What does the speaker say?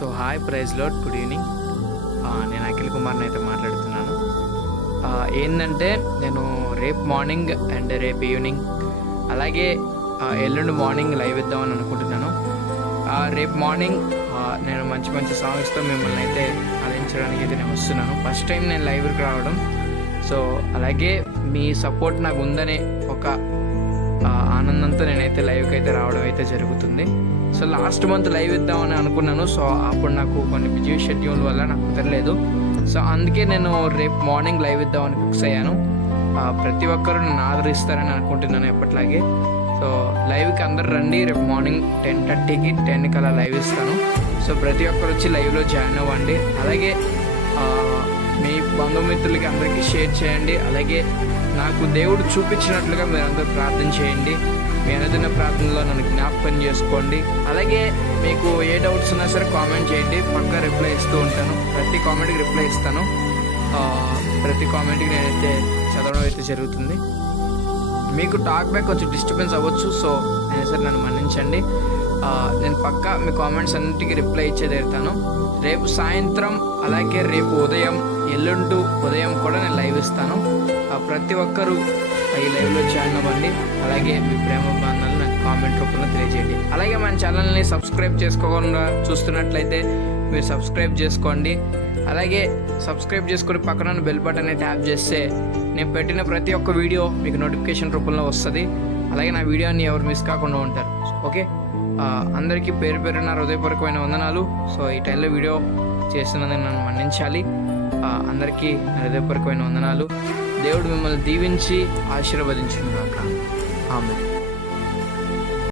So hi praise Lord, good evening. నేను అఖిల్ కుమార్ని అయితే మాట్లాడుతున్నాను. ఏంటంటే నేను రేపు మార్నింగ్ అండ్ రేపు ఈవినింగ్ అలాగే ఎల్లుండి మార్నింగ్ లైవ్ ఇద్దామని అనుకుంటున్నాను. రేపు మార్నింగ్ నేను మంచి మంచి సాంగ్స్తో మిమ్మల్ని అయితే అలరించడానికి అయితే నేను వస్తున్నాను. ఫస్ట్ టైం నేను లైవ్కి రావడం. సో అలాగే మీ సపోర్ట్ నాకు ఉందనే ఒక ఆనందంతో నేనైతే లైవ్కి అయితే రావడం అయితే జరుగుతుంది. సో లాస్ట్ మంత్ లైవ్ ఇద్దామని అనుకున్నాను. సో అప్పుడు నాకు కొన్ని బిజీ షెడ్యూల్ వల్ల నాకు కుదరలేదు. సో అందుకే నేను రేపు మార్నింగ్ లైవ్ ఇద్దామని ఫిక్స్ అయ్యాను. ప్రతి ఒక్కరూ నన్ను ఆదరిస్తారని అనుకుంటున్నాను ఎప్పట్లాగే. సో లైవ్కి అందరు రండి. రేపు మార్నింగ్ 10:30కి 10కి అలా లైవ్ ఇస్తాను. సో ప్రతి ఒక్కరు వచ్చి లైవ్లో జాయిన్ అవ్వండి. అలాగే మీ బంధుమిత్రులకి అందరికీ షేర్ చేయండి. అలాగే నాకు దేవుడు చూపించినట్లుగా మీరందరూ ప్రార్థన చేయండి. మీ అనుదిన ప్రార్థనలో నన్ను జ్ఞాపకం చేసుకోండి. అలాగే మీకు ఏ డౌట్స్ ఉన్నా సరే కామెంట్ చేయండి, పక్కా రిప్లై ఇస్తూ ఉంటాను. ప్రతి కామెంట్కి రిప్లై ఇస్తాను. ప్రతి కామెంట్కి నేనైతే చదవడం అయితే జరుగుతుంది. మీకు టాక్ బ్యాక్ కొంచెం డిస్టర్బెన్స్ అవ్వచ్చు. సో నేను సరే నన్ను మన్నించండి. నేను పక్కా మీ కామెంట్స్ అన్నిటికీ రిప్లై ఇచ్చే తీరుతాను. రేపు సాయంత్రం అలాగే రేపు ఉదయం, ఎల్లుండి ఉదయం కూడా నేను లైవ్ ఇస్తాను. ప్రతి ఒక్కరూ ఈ లైవ్లో జాయిన్ అవ్వండి. అలాగే మీ ప్రేమ బంధాలను నాకు కామెంట్ రూపంలో తెలియజేయండి. అలాగే మన ఛానల్ని సబ్స్క్రైబ్ చేసుకోకుండా చూస్తున్నట్లయితే మీరు సబ్స్క్రైబ్ చేసుకోండి. అలాగే సబ్స్క్రైబ్ చేసుకుని పక్కన బెల్ బటన్ని ట్యాప్ చేస్తే నేను పెట్టిన ప్రతి ఒక్క వీడియో మీకు నోటిఫికేషన్ రూపంలో వస్తుంది. అలాగే నా వీడియోని ఎవరు మిస్ కాకుండా ఉంటారు. ఓకే, అందరికీ పేరు పేరున హృదయపూర్వకమైన వందనాలు. సో ఈ టైంలో వీడియో చేస్తున్నదని నన్ను మన్నించాలి. అందరికీ హృదయపూర్వకమైన వందనాలు. దేవుడు మిమ్మల్ని దీవించి ఆశీర్వదించును గాక. ఆమేన్.